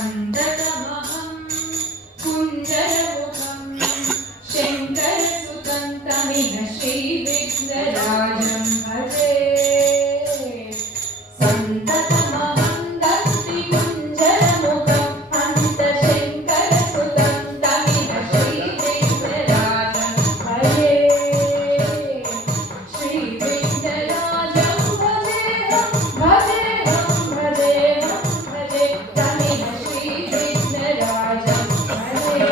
सन्ततमहं कुञ्जरमुखं शङ्करसुतं तमिह श्रीविघ्नराजं भजे सन्ततमहं दन्तिकुञ्जरमुखं हन्त शङ्करसुतं तमिह श्रीविघ्नराजं भजे श्रीविघ्नराजं भजेऽहं भजेऽहं भजेऽहं भजे तमिह श्रीविघ्नराजं भजे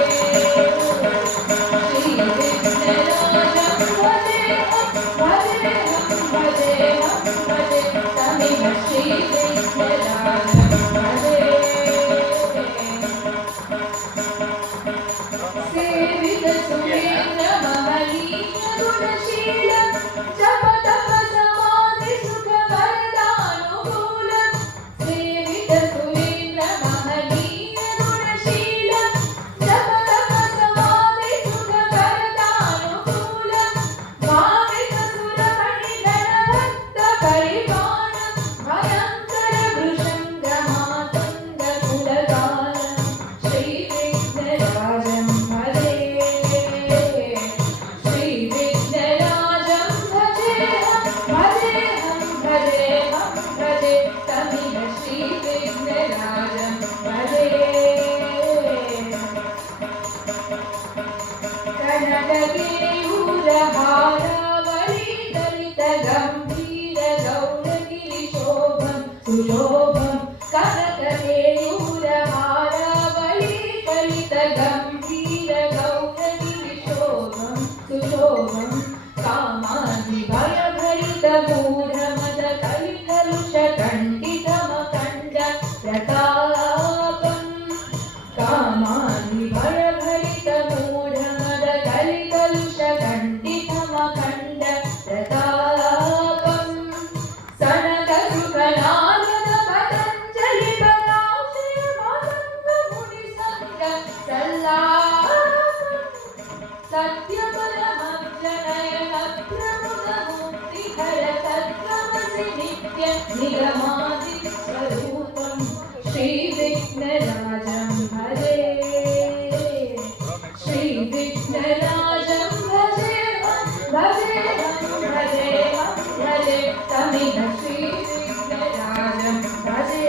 श्रीविघ्नराजं भजेऽहं भजेऽहं भजेऽहं भजे तमिह श्रीविघ्नराजं भजे सेवित सुरेन्द्रमहनीयगुणशीलं जपतपसमाधिसुखवरदानुकूलं सेवित सुरेन्द्रमहनीयगुणशीलं जपतपसमाधिसुखवरदानुकूलं भावितसुरमणिगणभक्तपरिपालं भयङ्करभृशङ्गमातङ्गकुलकालं श्रीविघ्नराजं भजे श्रीविघ्नराजं भजेऽहं भजेऽहं भजेऽहं भजे तमिह श्रीविघ्नराजं भजे कनककेयूरहारावलिदलितगम्भीरगौरगिरिशोभं सुशोभं कनककेयूरहारावलिदलितगम्भीरगौरगिरिशोभं सुशोभं कामाधिभयभरितमूढमदकलिकलुषकण्ठितमखण्ड प्रतापम् कामाधिभयभरितमूढमदकलिकलुषकण्ठितमखण्ड प्रतापम् सनकसुखनारदपतञ्जलिपदाश्रयमदङ्गमुनिसङ्ग सल्लापम् सत्यपदमव्यनयनप्रमुदमुक्तिहर तत्त्वमसि नित्यनिगमादिस्वरूपं श्रीविघ्नराजं भजे श्रीविघ्नराजं भजेऽहं भजेऽहं भजेऽहं भजे तमिह श्रीविघ्नराजं भजे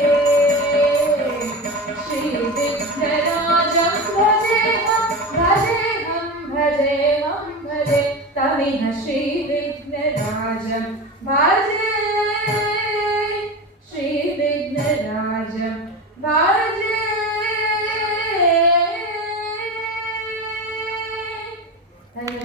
श्रीविघ्नराजं भजेऽहं भजेऽहं भजेऽहं भजे तमिह श्रीविघ्नराजं भजे